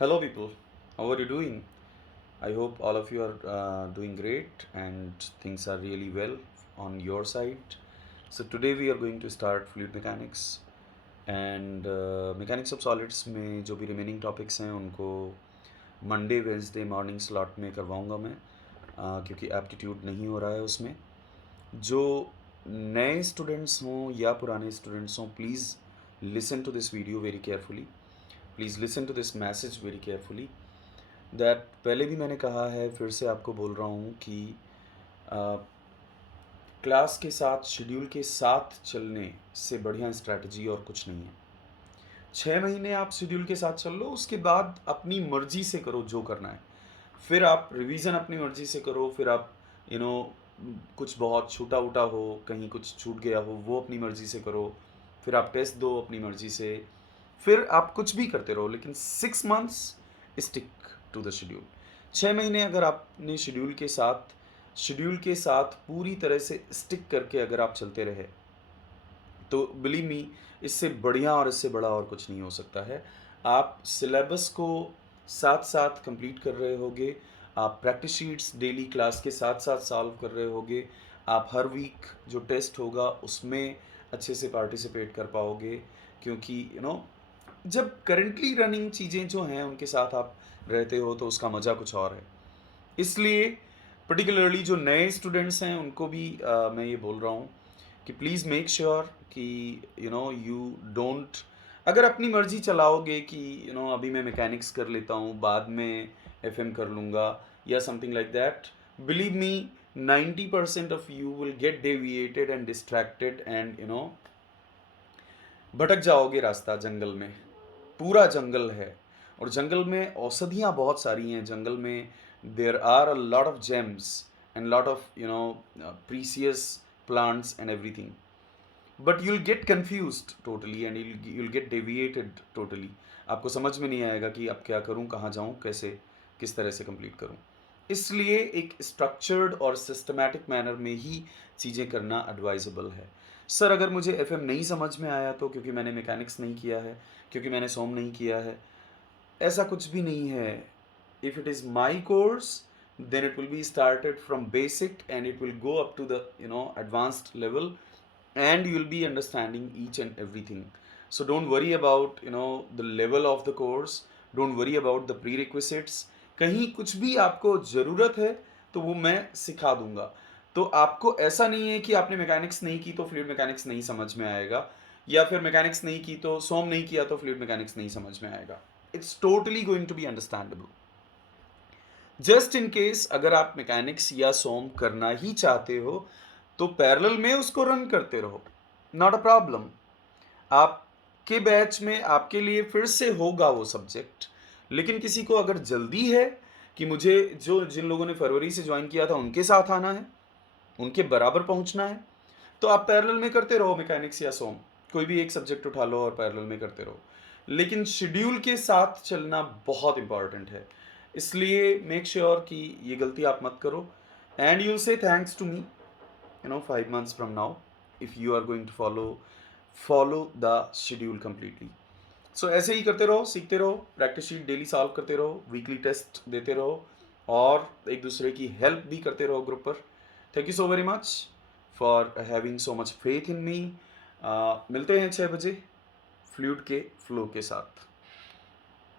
Hello, people. How are you doing? I hope all of you are doing great and things are really well on your side. So, today we are going to start fluid mechanics and mechanics of solids में जो भी remaining topics हैं उनको Monday Wednesday morning slot में करवाऊंगा मैं क्योंकि aptitude नहीं हो रहा है उसमें जो नए स्टूडेंट्स हों या पुराने स्टूडेंट्स हों please listen to this video very carefully please listen to this message very carefully that पहले भी मैंने कहा है फिर से आपको बोल रहा हूँ कि क्लास के साथ शेड्यूल के साथ चलने से बढ़िया स्ट्रैटेजी और कुछ नहीं है। 6 महीने आप शेड्यूल के साथ चल लो, उसके बाद अपनी मर्जी से करो जो करना है। फिर आप रिवीजन अपनी मर्जी से करो, फिर आप यू नो कुछ बहुत छूटा उटा हो, कहीं कुछ छूट गया हो, वो अपनी मर्जी से करो। फिर आप टेस्ट दो अपनी मर्जी से, फिर आप कुछ भी करते रहो, लेकिन 6 months stick to the schedule. 6 महीने अगर आपने शेड्यूल के साथ पूरी तरह से स्टिक करके अगर आप चलते रहे तो बिलीव मी इससे बढ़िया और इससे बड़ा और कुछ नहीं हो सकता है। आप सिलेबस को साथ साथ कंप्लीट कर रहे होगे, आप प्रैक्टिस शीट्स डेली क्लास के साथ साथ सॉल्व कर रहे होगे, आप हर वीक जो टेस्ट होगा उसमें अच्छे से पार्टिसिपेट कर पाओगे, क्योंकि जब करंटली रनिंग चीज़ें जो हैं उनके साथ आप रहते हो तो उसका मज़ा कुछ और है। इसलिए पर्टिकुलरली जो नए स्टूडेंट्स हैं उनको भी मैं ये बोल रहा हूँ कि प्लीज़ मेक श्योर कि यू डोंट, अगर अपनी मर्जी चलाओगे कि अभी मैं मैकेनिक्स कर लेता हूँ बाद में एफएम कर लूँगा या something like that, believe me 90% of you will get deviated and distracted and भटक जाओगे रास्ता जंगल में। पूरा जंगल है और जंगल में औषधियाँ बहुत सारी हैं। जंगल में there are a lot of gems and lot of precious plants and everything, but you'll get confuse totally and you'll get deviated totally. आपको समझ में नहीं आएगा कि अब क्या करूँ, कहाँ जाऊँ, कैसे किस तरह से कंप्लीट करूँ। इसलिए एक स्ट्रक्चर्ड और सिस्टमैटिक मैनर में ही चीज़ें करना एडवाइजेबल है। सर अगर मुझे एफएम नहीं समझ में आया तो क्योंकि मैंने मैकेनिक्स नहीं किया है, क्योंकि मैंने सोम नहीं किया है, ऐसा कुछ भी नहीं है। If it is my course then it will be started from basic and it will go up to the advanced level, and you will be understanding each and everything. So don't worry about the level of the course, don't worry about the prerequisites. कहीं कुछ भी आपको ज़रूरत है तो वो मैं सिखा दूंगा। तो आपको ऐसा नहीं है कि आपने मैकेनिक्स नहीं की तो फ्लूइड मैकेनिक्स नहीं समझ में आएगा, या फिर मैकेनिक्स नहीं की तो सोम नहीं किया तो फ्लूइड मैकेनिक्स नहीं समझ में आएगा। It's totally going to be understandable. Just in case अगर आप मैकेनिक्स या सोम करना ही चाहते हो तो पैरेलल में उसको रन करते रहो, नॉट अ प्रॉब्लम। आपके बैच में आपके लिए फिर से होगा वो सब्जेक्ट, लेकिन किसी को अगर जल्दी है कि मुझे जो जिन लोगों ने फरवरी से ज्वाइन किया था उनके साथ आना है, उनके बराबर पहुंचना है, तो आप पैरेलल में करते रहो मैकेनिक्स या सोम, कोई भी एक सब्जेक्ट उठा लो और पैरेलल में करते रहो। लेकिन शेड्यूल के साथ चलना बहुत इंपॉर्टेंट है, इसलिए मेक श्योर कि ये गलती आप मत करो। And you say thanks to me 5 months from now if you are going to follow the schedule completely. सो ऐसे ही करते रहो, सीखते रहो, प्रैक्टिस शीट डेली सॉल्व करते रहो, वीकली टेस्ट देते रहो और एक दूसरे की हेल्प भी करते रहो ग्रुप पर। Thank you so very much for having so much faith in me. मिलते हैं 6 बजे फ्लूइड के फ्लो के साथ।